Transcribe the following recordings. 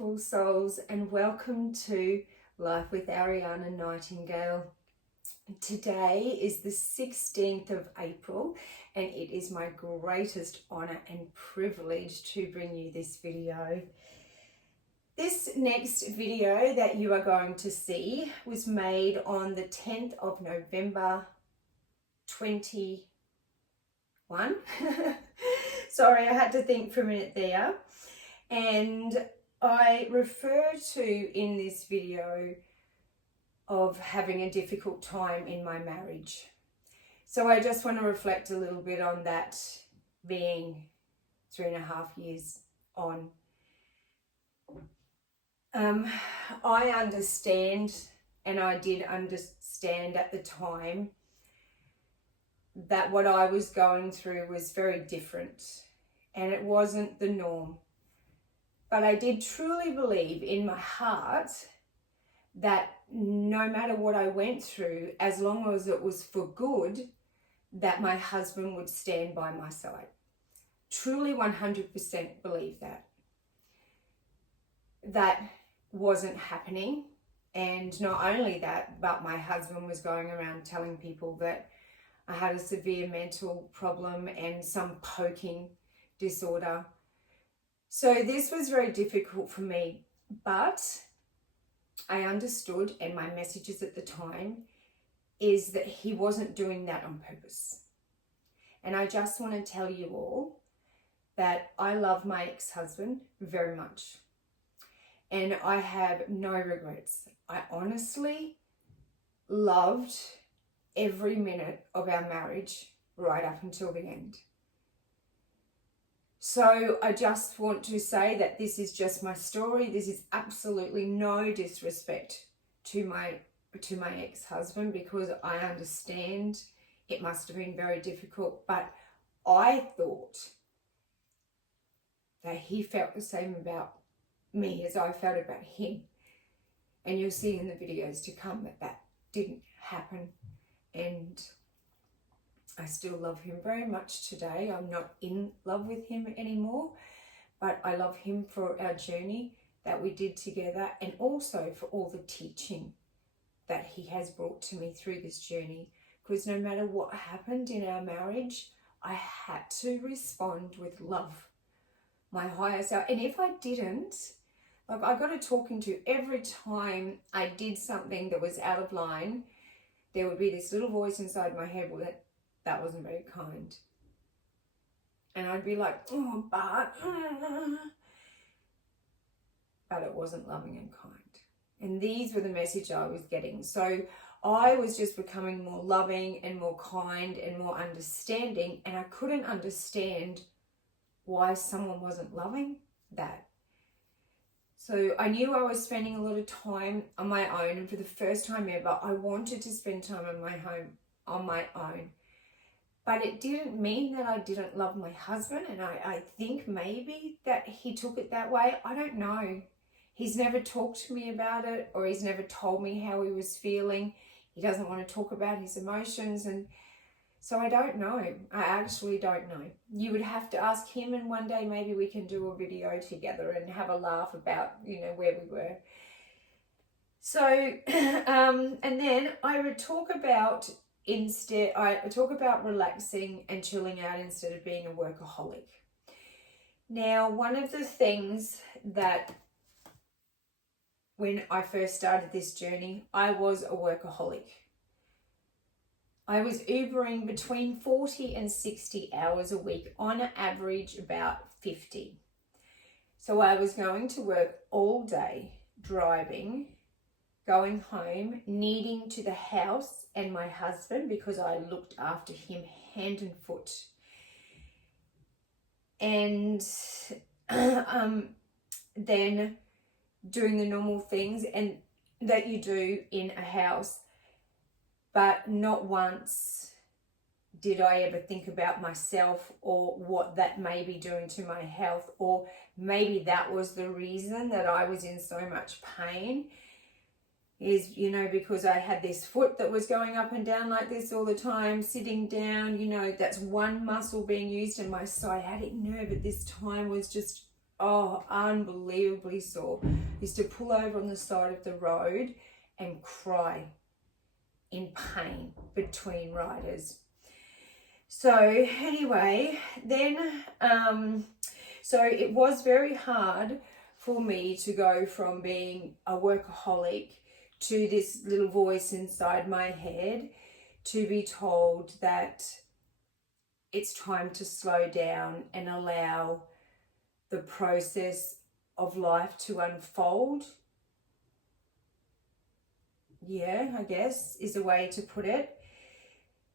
beautiful souls, and welcome to Life with Ariana Nightingale. Today is the 16th of April and it is my greatest honour and privilege to bring you this video. This next video that you are going to see was made on the 10th of November 21. Sorry, I had to think for a minute there. And I refer to in this video of having a difficult time in my marriage. So I just want to reflect a little bit on that, being 3.5 years on. I understand, and I did understand at the time, that what I was going through was very different and it wasn't the norm. But I did truly believe in my heart that no matter what I went through, as long as it was for good, that my husband would stand by my side. Truly 100% believe that. That wasn't happening. And not only that, but my husband was going around telling people that I had a severe mental problem and some poking disorder. So this was very difficult for me, but I understood, and my messages at the time is that he wasn't doing that on purpose. And I just want to tell you all that I love my ex-husband very much. And I have no regrets. I honestly loved every minute of our marriage right up until the end. So I just want to say that this is just my story. This is absolutely no disrespect to my ex-husband, because I understand it must have been very difficult, but I thought that he felt the same about me as I felt about him. And you'll see in the videos to come that that didn't happen. And I still love him very much today. I'm not in love with him anymore, but I love him for our journey that we did together, and also for all the teaching that he has brought to me through this journey. Because no matter what happened in our marriage, I had to respond with love, my higher self. And if I didn't, like, I got to talking to every time I did something that was out of line, there would be this little voice inside my head that wasn't very kind. And I'd be like, oh, but it wasn't loving and kind. And these were the message I was getting. So I was just becoming more loving and more kind and more understanding, and I couldn't understand why someone wasn't loving that. So I knew I was spending a lot of time on my own, and for the first time ever, I wanted to spend time on my own. But it didn't mean that I didn't love my husband, and I think maybe that he took it that way. I don't know. He's never talked to me about it, or he's never told me how he was feeling. He doesn't want to talk about his emotions, and so I don't know. I actually don't know. You would have to ask him, and one day maybe we can do a video together and have a laugh about, where we were. So, and then I would talk about relaxing and chilling out instead of being a workaholic. Now, one of the things that when I first started this journey, I was a workaholic. I was Ubering between 40 and 60 hours a week, on average about 50. So I was going to work all day, driving, going home, kneading to the house and my husband, because I looked after him hand and foot. And then doing the normal things and that you do in a house. But not once did I ever think about myself or what that may be doing to my health, or maybe that was the reason that I was in so much pain, is, because I had this foot that was going up and down like this all the time, sitting down, that's one muscle being used, and my sciatic nerve at this time was just oh, unbelievably sore. I used to pull over on the side of the road and cry in pain between riders. So anyway, then, so it was very hard for me to go from being a workaholic to this little voice inside my head to be told that it's time to slow down and allow the process of life to unfold. Yeah, I guess is a way to put it.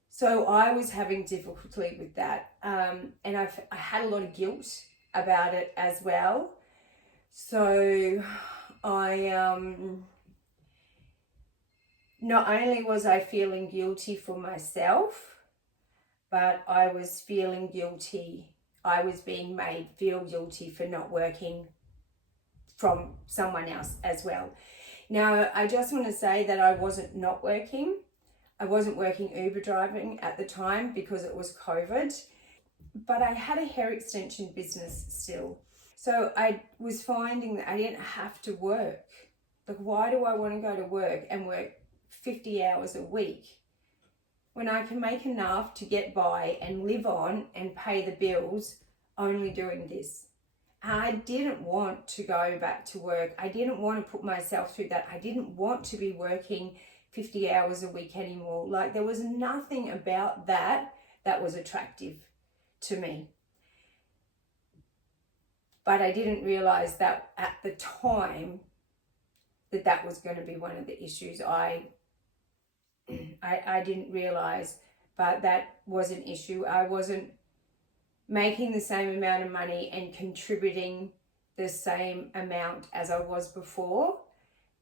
So I was having difficulty with that. And I had a lot of guilt about it as well. So I, not only was I feeling guilty for myself, but I was feeling guilty. I was being made feel guilty for not working from someone else as well. Now, I just want to say that I wasn't not working. I wasn't working Uber driving at the time because it was COVID, but I had a hair extension business still. So I was finding that I didn't have to work. Like, why do I want to go to work and work 50 hours a week when I can make enough to get by and live on and pay the bills only doing this? I didn't want to go back to work. I didn't want to put myself through that. I didn't want to be working 50 hours a week anymore. Like, there was nothing about that that was attractive to me. But I didn't realize that at the time that was going to be one of the issues. I didn't realize, but that was an issue. I wasn't making the same amount of money and contributing the same amount as I was before.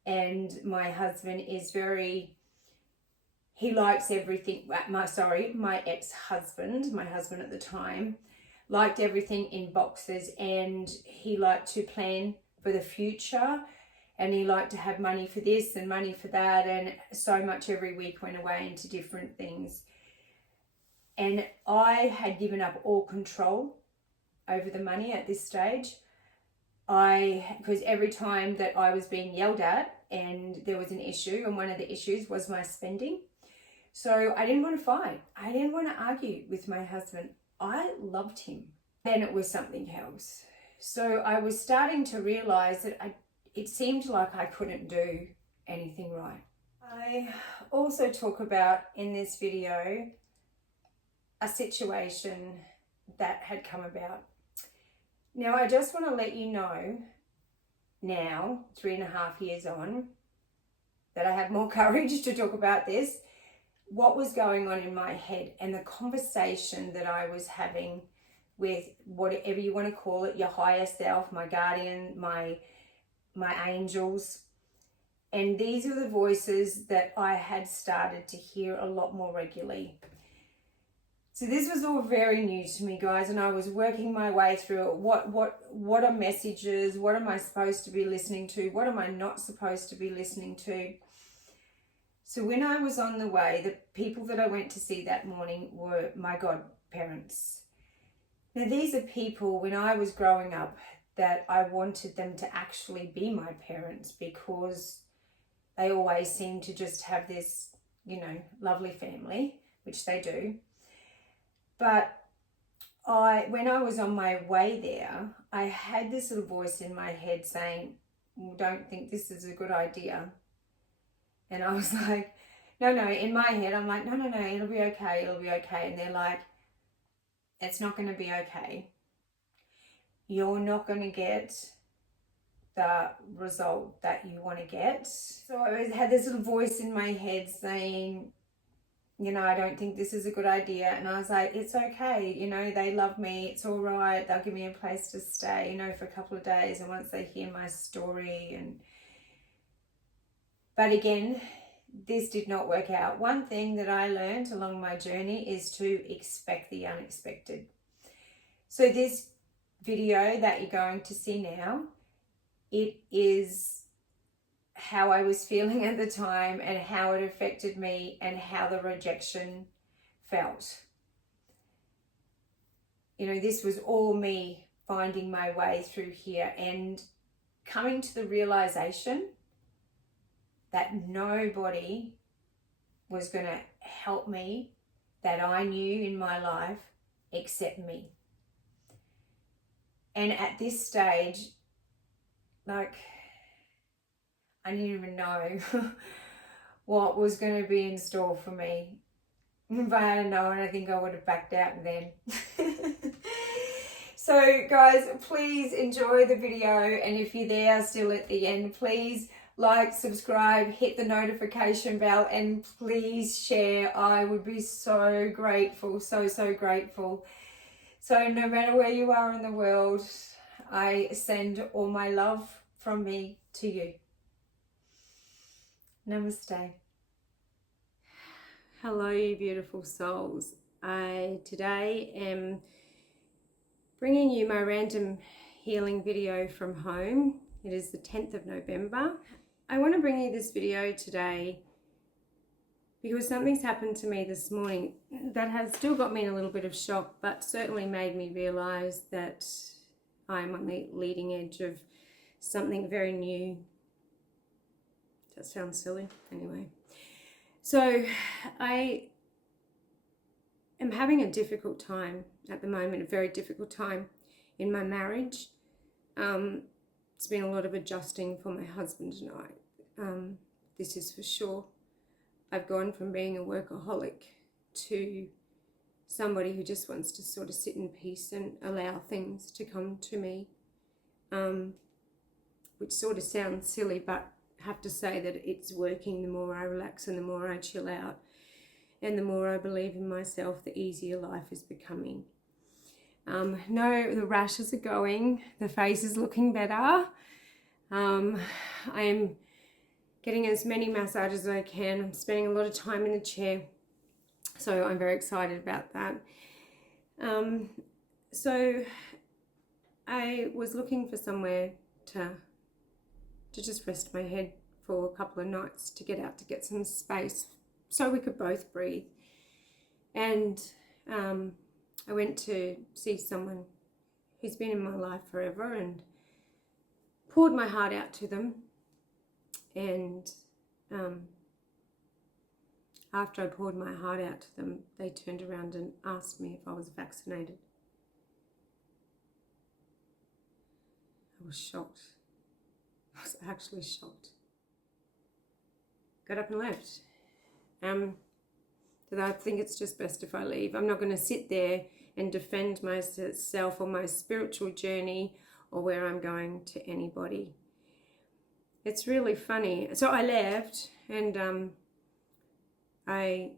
And my husband is he likes everything. My ex-husband, my husband at the time, liked everything in boxes, and he liked to plan for the future, and he liked to have money for this and money for that, and so much every week went away into different things. And I had given up all control over the money at this stage. Because every time that I was being yelled at and there was an issue, and one of the issues was my spending. So I didn't want to fight. I didn't want to argue with my husband. I loved him. Then it was something else. So I was starting to realize that it seemed like I couldn't do anything right. I also talk about in this video a situation that had come about. Now, I just want to let you know now, 3.5 years on, that I have more courage to talk about this, what was going on in my head and the conversation that I was having with whatever you want to call it, your higher self, my guardian, my angels. And these are the voices that I had started to hear a lot more regularly. So this was all very new to me, guys, and I was working my way through it. What are messages? What am I supposed to be listening to? What am I not supposed to be listening to? So when I was on the way, the people that I went to see that morning were my godparents. Now, these are people, when I was growing up, that I wanted them to actually be my parents, because they always seem to just have this, lovely family, which they do. But when I was on my way there, I had this little voice in my head saying, well, don't think this is a good idea. And I was like, no, in my head, I'm like, no, it'll be okay. And they're like, it's not going to be okay. You're not going to get the result that you want to get. So I had this little voice in my head saying, I don't think this is a good idea. And I was like, it's okay. They love me. It's all right. They'll give me a place to stay, for a couple of days. And once they hear my story. But again, this did not work out. One thing that I learned along my journey is to expect the unexpected. So this video that you're going to see now, it is how I was feeling at the time and how it affected me and how the rejection felt. This was all me finding my way through here and coming to the realization that nobody was going to help me that I knew in my life except me. And at this stage, like, I didn't even know what was going to be in store for me. If I had known, I think I would have backed out then. So guys, please enjoy the video, and if you're there still at the end, please like, subscribe, hit the notification bell, and please share. I would be so grateful, so grateful. So no matter where you are in the world, I send all my love from me to you. Namaste. Hello, you beautiful souls. I today am bringing you my random healing video from home. It is the 10th of November. I want to bring you this video today because something's happened to me this morning that has still got me in a little bit of shock, but certainly made me realize that I'm on the leading edge of something very new. That sounds silly. Anyway, so I am having a difficult time at the moment, a very difficult time in my marriage. It's been a lot of adjusting for my husband and I. This is for sure. I've gone from being a workaholic to somebody who just wants to sort of sit in peace and allow things to come to me, which sort of sounds silly, but I have to say that it's working. The more I relax and the more I chill out and the more I believe in myself, the easier life is becoming. No, the rashes are going, the face is looking better. I am getting as many massages as I can. I'm spending a lot of time in the chair, so I'm very excited about that. So I was looking for somewhere to just rest my head for a couple of nights, to get out, to get some space so we could both breathe. And I went to see someone who's been in my life forever and poured my heart out to them. And after I poured my heart out to them, they turned around and asked me if I was vaccinated. I was shocked. I was actually shocked. Got up and left. So I think it's just best if I leave. I'm not going to sit there and defend myself or my spiritual journey or where I'm going to anybody. It's really funny. So I left and I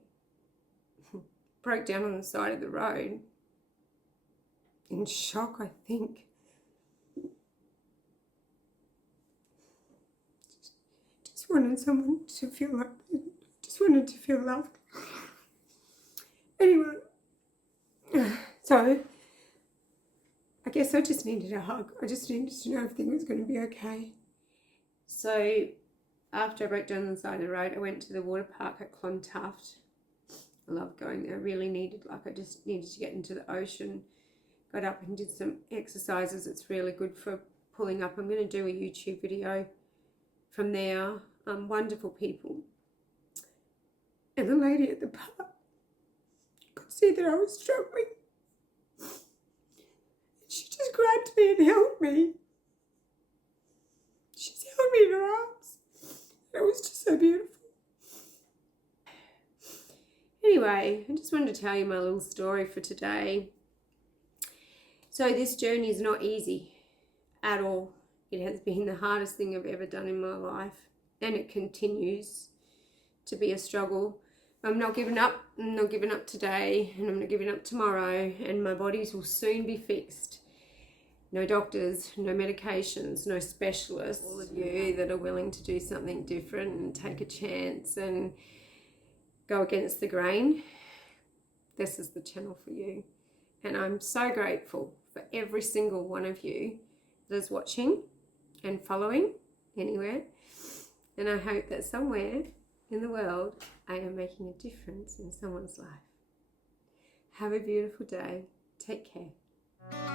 broke down on the side of the road in shock, I think. Just wanted someone to feel like, just wanted to feel loved. Anyway, so I guess I just needed a hug. I just needed to know everything was going to be okay. So after I broke down on the side of the road, I went to the water park at Clontarf. I love going there. I really needed, I just needed to get into the ocean. Got up and did some exercises. It's really good for pulling up. I'm going to do a YouTube video from there. Wonderful people. And the lady at the park could see that I was struggling. She just grabbed me and held me. She held me in her arms. It was just so beautiful. Anyway, I just wanted to tell you my little story for today. So this journey is not easy at all. It has been the hardest thing I've ever done in my life, and it continues to be a struggle. I'm not giving up. I'm not giving up today, and I'm not giving up tomorrow, and my bodies will soon be fixed. No doctors, no medications, no specialists. All of you that are willing to do something different and take a chance and go against the grain, this is the channel for you. And I'm so grateful for every single one of you that is watching and following anywhere. And I hope that somewhere in the world I am making a difference in someone's life. Have a beautiful day. Take care.